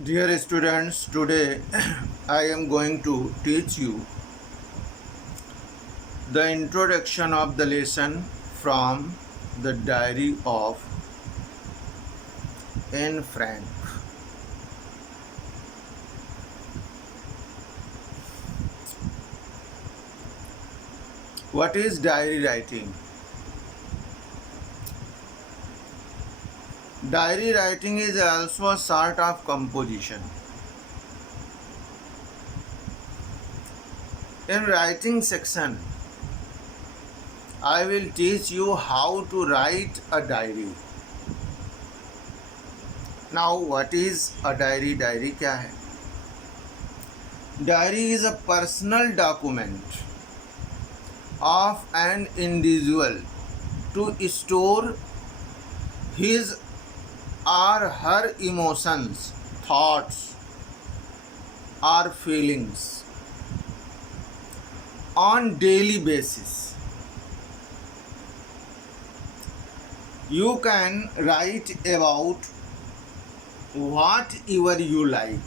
Dear students, today I am going to teach you the introduction of the lesson from the diary of Anne Frank. What is diary writing? Diary writing is also a sort of composition. In writing section, I will teach you how to write a diary. Now, what is a diary? Diary क्या है? Diary is a personal document of an individual to store his or her emotions, thoughts, or feelings on daily basis. You can write about whatever you like.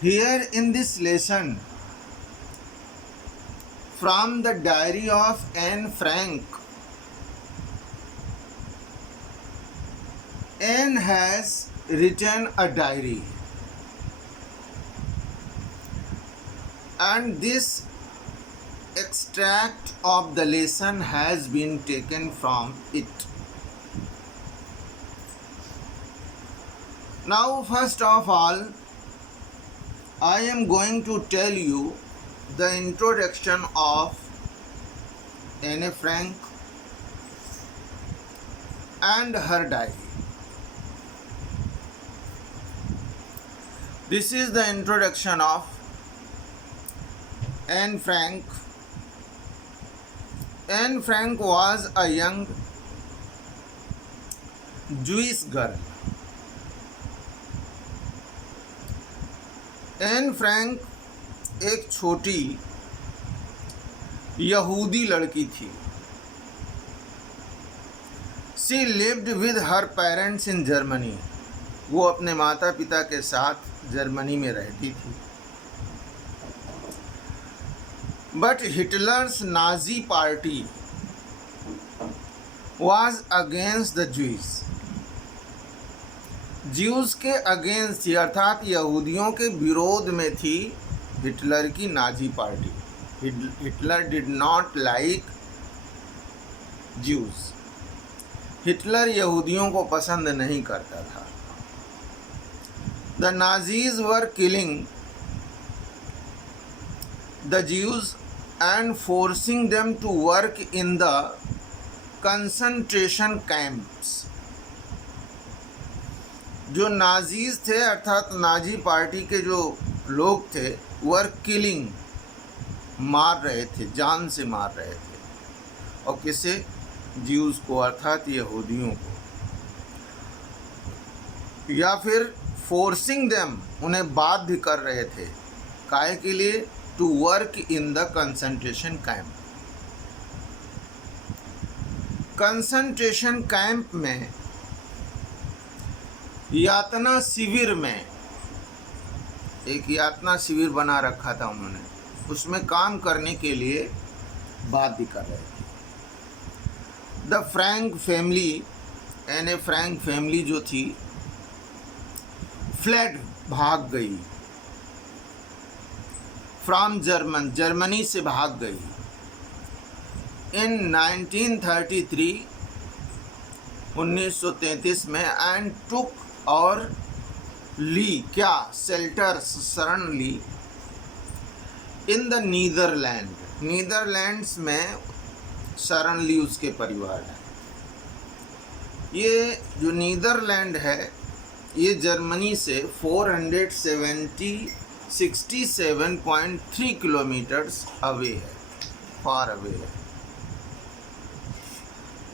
Here in this lesson from the diary of Anne Frank, Anne has written a diary, and this extract of the lesson has been taken from it. Now, first of all, I am going to tell you the introduction of Anne Frank and her diary. This is the introduction of Anne Frank. Anne Frank was a young Jewish girl. Anne Frank एक छोटी यहूदी लड़की थी. She lived with her parents in Germany. वो अपने माता पिता के साथ जर्मनी में रहती थी. But Hitler's Nazi party was against the Jews. Jews के अगेंस्ट थी, अर्थात यहूदियों के विरोध में थी हिटलर की Nazi party. Hitler did not like Jews. Hitler यहूदियों को पसंद नहीं करता था. The Nazis were killing the Jews and forcing them to work in the concentration camps. जो नाजीज थे अर्थात नाजी पार्टी के जो लोग थे वर किलिंग, मार रहे थे, जान से मार रहे थे. और किसे? ज्यूज को अर्थात यहूदियों को. या फिर फोर्सिंग देम, उन्हें बाध्य कर रहे थे. काहे के लिए? To work in the concentration camp. Concentration camp में, यातना शिविर में, एक यातना शिविर बना रखा था उन्होंने, उसमें काम करने के लिए बाध्य कर रहे थे. द फ्रैंक फैमिली, एने फ्रैंक फैमिली जो थी, फ्लैड, भाग गई. फ्रॉम जर्मन, जर्मनी से भाग गई. इन 1933, 1933 में, एंड टुक, और ली, क्या? शेल्टर्स, शरण ली, इन द नीदरलैंड. नीदरलैंड्स में शरण ली उसके परिवार ने. ये जो नीदरलैंड है ये जर्मनी से 467.3 किलोमीटर्स अवे है, फार अवे है.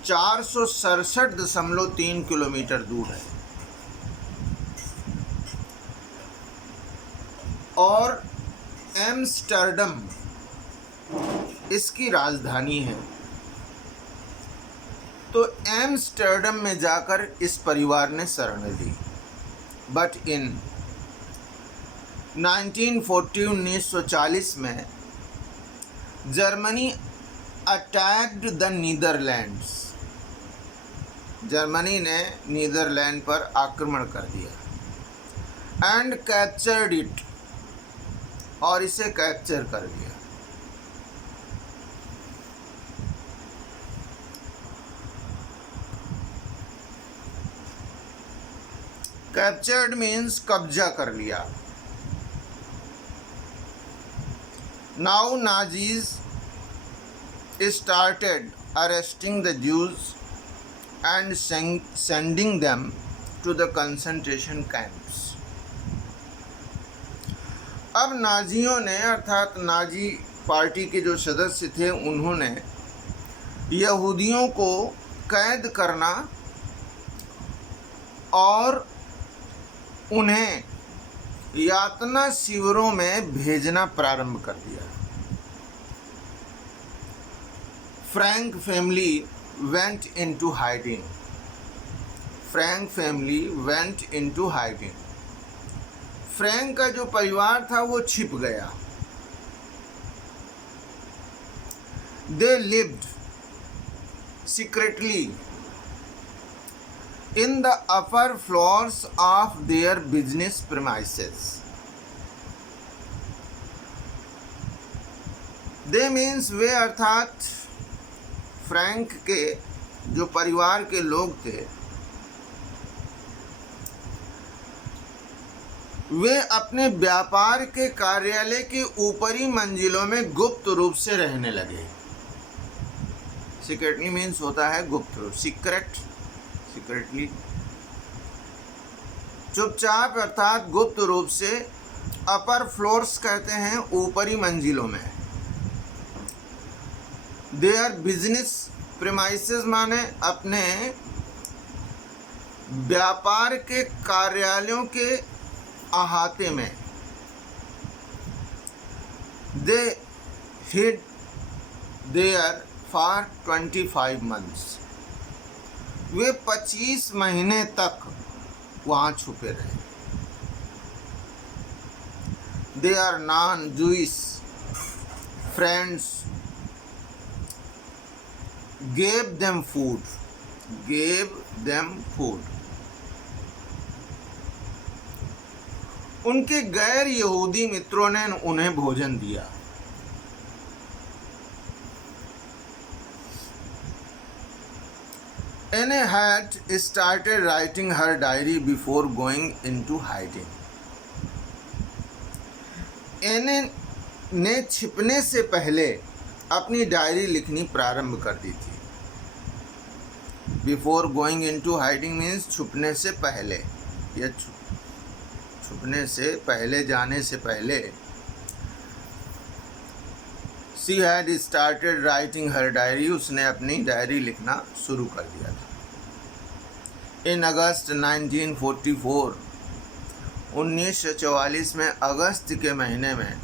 467.3 किलोमीटर दूर है. और एम्स्टर्डम इसकी राजधानी है. तो एम्स्टर्डम में जाकर इस परिवार ने शरण ली। बट इन 1940 में Germany attacked the Netherlands. Germany ने नीदरलैंड पर आक्रमण कर दिया एंड कैप्चर्ड इट, और इसे कैप्चर कर लिया। कैप्चर्ड मीन्स कब्जा कर लिया। Now Nazis started arresting the Jews and sending them to the concentration camps. अब नाजियों ने, अर्थात नाजी पार्टी के जो सदस्य थे, उन्होंने यहूदियों को कैद करना और उन्हें यातना शिविरों में भेजना प्रारंभ कर दिया। Frank family went into hiding. Frank family went into hiding. Frank का जो परिवार था वो छिप गया। They lived secretly in the upper floors of their business premises. They means वे, अर्थात फ्रैंक के जो परिवार के लोग थे, वे अपने व्यापार के कार्यालय के ऊपरी मंजिलों में गुप्त रूप से रहने लगे। सीक्रेटली मीन्स होता है गुप्त रूप, सीक्रेटली, चुपचाप अर्थात गुप्त रूप से। अपर फ्लोर्स कहते हैं ऊपरी मंजिलों में। देयर बिजनेस प्रीमाइसेस माने अपने व्यापार के कार्यालयों के अहाते में। They hid there for 25 months. वे 25 महीने तक वहाँ छुपे रहे। Their non Jewish friends gave them food. उनके गैर यहूदी मित्रों ने उन्हें भोजन दिया। Anne had started writing her diary before going into hiding. एने ने छिपने से पहले अपनी डायरी लिखनी प्रारंभ कर दी थी। Before going into hiding means छुपने से पहले, या छुपने से पहले, जाने से पहले। She had started writing her diary, उसने अपनी डायरी लिखना शुरू कर दिया था। इन अगस्त 1944, 1944 में अगस्त के महीने में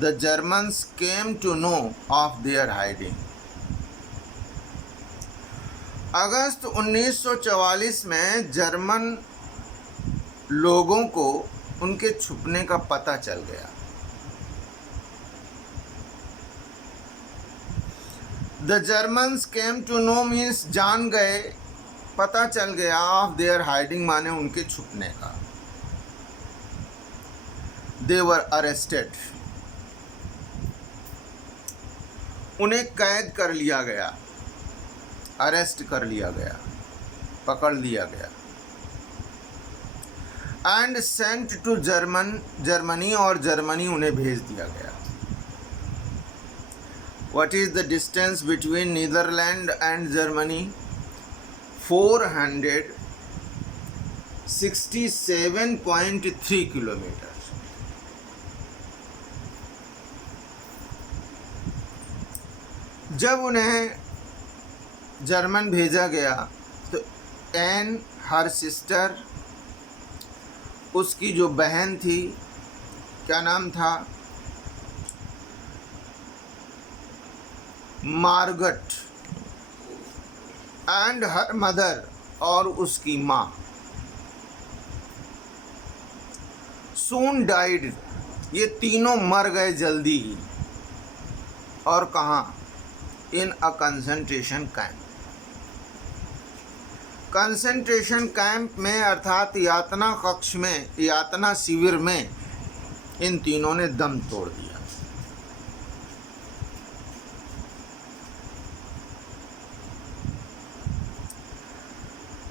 The Germans came to know of their hiding. अगस्त 1944 में जर्मन लोगों को उनके छुपने का पता चल गया। The Germans came to know means जान गए, पता चल गया, of their hiding माने उनके छुपने का। They were arrested. उन्हें कैद कर लिया गया, अरेस्ट कर लिया गया, पकड़ लिया गया। एंड सेंट टू जर्मनी, और जर्मनी उन्हें भेज दिया गया। What is the distance between Netherland and Germany? 467.3 kilometre. जब उन्हें जर्मन भेजा गया तो एन, हर सिस्टर, उसकी जो बहन थी, क्या नाम था, मार्गट, एंड हर मदर, और उसकी माँ, सून डाइड, ये तीनों मर गए जल्दी ही। और कहाँ? इन अ कंसंट्रेशन कैंप। कंसंट्रेशन कैंप में अर्थात यातना कक्ष में, यातना शिविर में इन तीनों ने दम तोड़ दिया।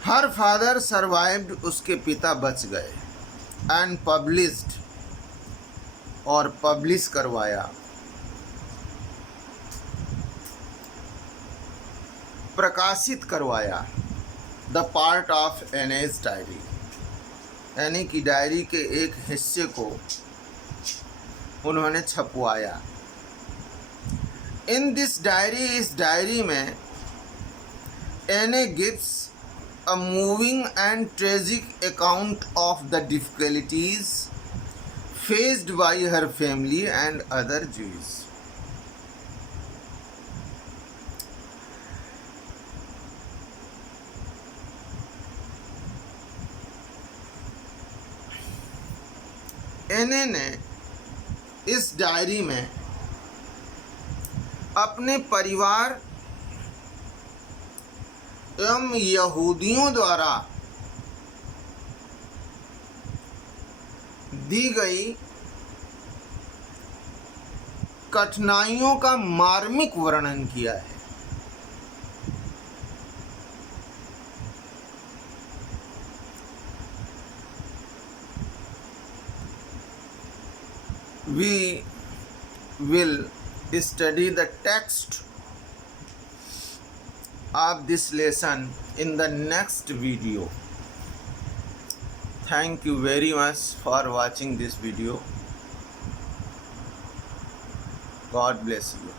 हर फादर सर्वाइव्ड, उसके पिता बच गए। एंड पब्लिश्ड, और पब्लिश करवाया, प्रकाशित करवाया, the part of Anne's diary, Anne की डायरी के एक हिस्से को उन्होंने छपवाया। इन दिस डायरी, इस डायरी में Anne gives a moving and tragic account of the difficulties faced by her family and other Jews. एने ने इस डायरी में अपने परिवार एवं यहूदियों द्वारा दी गई कठिनाइयों का मार्मिक वर्णन किया है। We will study the text of this lesson in the next video. Thank you very much for watching this video. God bless you.